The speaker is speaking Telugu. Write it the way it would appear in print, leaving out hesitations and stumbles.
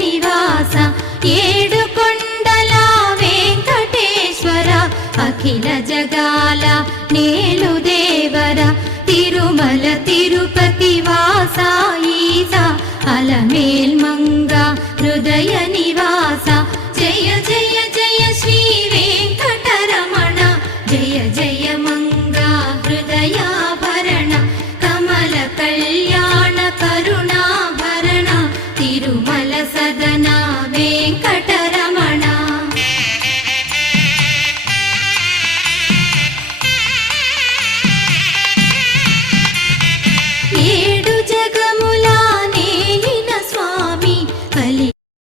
నివాస ఏడుకొండల వెంకటేశ్వర అఖిల జగాల నేలు దేవర తిరుమల తిరుపతి వాస ఈస అలమేల్మంగ హృదయ నివాస జయ జయ జయ శ్రీ వెంకటరమణ జయ జయ మంగ హృదయాభరణ కమల కళ్యాణ కరుణాభరణ తిరుమల సదన